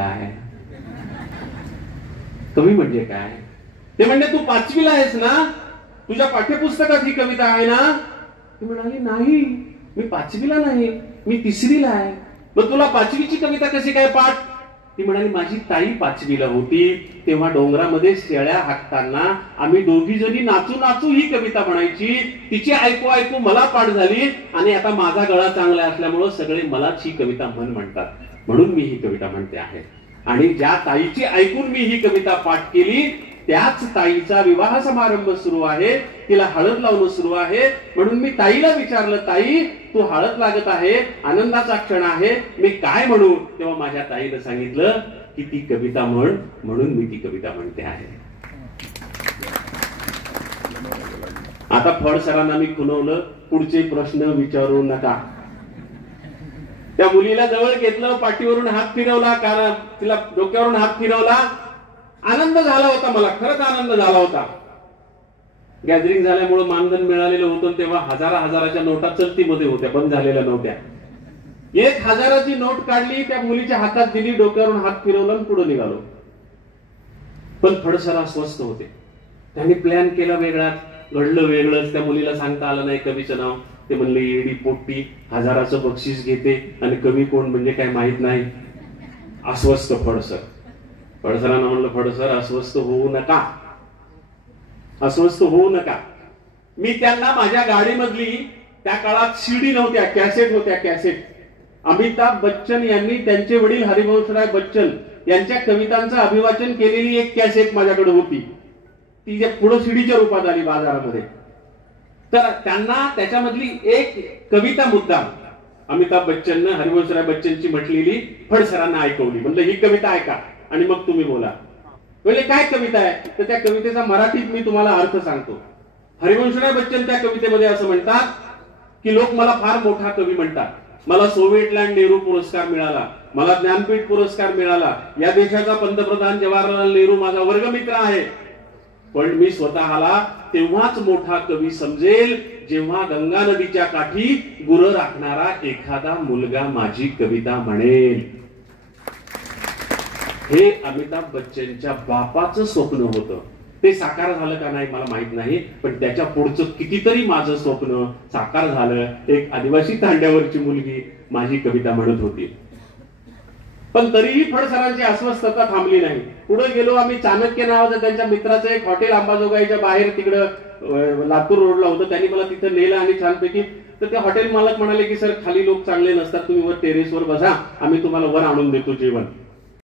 काय? कवी म्हणजे काय? ते म्हणले तू 5वीला आहेस ना, तुझ्या पाठ्यपुस्तकात ही कविता आहे ना? ती म्हणाली नाही, मी 5वीला नाही, मी 3रीला आहे. मग तुला 5वीची कविता कशी काय पाठ? ती म्हणाली माझी ताई 5वीला होती, तेव्हा डोंगरामध्ये शेळ्या हाकताना आम्ही दोघी जणी नाचू नाचू ही कविता म्हणायची. तिची ऐकू ऐकू मला पाठ झाली आणि आता माझा गळा चांगला असल्यामुळं सगळे मलाच ही कविता म्हणतात, म्हणून मी ही कविता म्हणते आहे. आणि ज्या ताईची ऐकून मी ही कविता पाठ केली त्याच ताईचा विवाह समारंभ सुरू आहे, तिला हळद लावणं सुरू आहे. म्हणून मी ताईला विचारलं, ताई तू हळद लागत आहे, आनंदाचा क्षण आहे, मी काय म्हणू? तेव्हा माझ्या ताईनं सांगितलं की ती कविता म्हण, म्हणून मी ती कविता म्हणते आहे. आता फड सरांना मी खुणवलं, पुढचे प्रश्न विचारू नका. त्या मुलीला जवळ घेतलं, पाठीवरून हात फिरवला, कारण तिला डोक्यावरून हात फिरवला. आनंद झाला होता, मला खरंच आनंद झाला होता. गॅदरिंग झाल्यामुळे मानधन मिळालेलं होतं, तेव्हा हजाराच्या नोटा चलतीमध्ये होत्या, बंद झालेल्या नव्हत्या. 1000ची नोट काढली, त्या मुलीच्या हातात दिली, डोक्यावरून हात फिरवला आणि पुढे निघालो. पण फडसरा स्वस्त होते, त्यांनी प्लॅन केला वेगळाच, घडलं वेगळंच. त्या मुलीला सांगता आलं नाही कवीचं नाव. ते म्हणले एडी पोट्टी 1000चं बक्षीस घेते आणि कवी कोण म्हणजे काय माहित नाही. अस्वस्थ फडसर. फडसरांना म्हणलं फडसर अस्वस्थ होऊ नका, अस्वस्थ होऊ नका. मी त्यांना माझ्या गाडीमधली, त्या काळात सीडी नव्हत्या, कॅसेट होत्या, कॅसेट. अमिताभ बच्चन यांनी त्यांचे वडील हरिवंशराय बच्चन यांच्या कवितांचं अभिवाचन केलेली एक कॅसेट माझ्याकडे होती. ती पुढे सीडीच्या रूपात आली बाजारामध्ये. तर त्यांना त्याच्यामधली एक कविता मुद्दाम अमिताभ बच्चननं हरिवंशराय बच्चनची म्हटलेली फडसरांना ऐकवली. म्हणलं ही कविता ऐका आणि मग तुम्ही बोला. म्हणजे काय कविता आहे? तर त्या कवितेचा मराठीत मी तुम्हाला अर्थ सांगतो. हरिवंशराय बच्चन त्या कवितेमध्ये असं म्हणतात की लोक मला फार मोठा कवी म्हणतात, मला सोव्हिएटलँड नेहरू पुरस्कार मिळाला, मला ज्ञानपीठ पुरस्कार मिळाला, या देशाचा पंतप्रधान जवाहरलाल नेहरू माझा वर्गमित्र आहे. पण मी स्वतःला तेव्हाच मोठा कवी समजेल जेव्हा गंगा नदीच्या काठी गुरं राखणारा एखादा मुलगा माझी कविता म्हणेल. हे अमिताभ बच्चनच्या बापाचं स्वप्न होतं. ते साकार झालं का नाही मला माहित नाही, पण त्याच्या पुढचं कितीतरी माझं स्वप्न साकार झालं. एक आदिवासी तांड्यावरची मुलगी माझी कविता म्हणत होती. पण तरीही फडसरांची अस्वस्थता थांबली नाही. पुढे गेलो आम्ही. चाणक्य नावाचं त्यांच्या मित्राचं एक हॉटेल अंबाजोगाईच्या बाहेर तिकडं लातूर रोडला होतं. त्यांनी मला तिथं नेलं आणि छानपैकी. तर ते हॉटेल मालक म्हणाले की सर खाली लोक चांगले नसतात, तुम्ही वर टेरेसवर बसा, आम्ही तुम्हाला वर आणून देतो जेवण.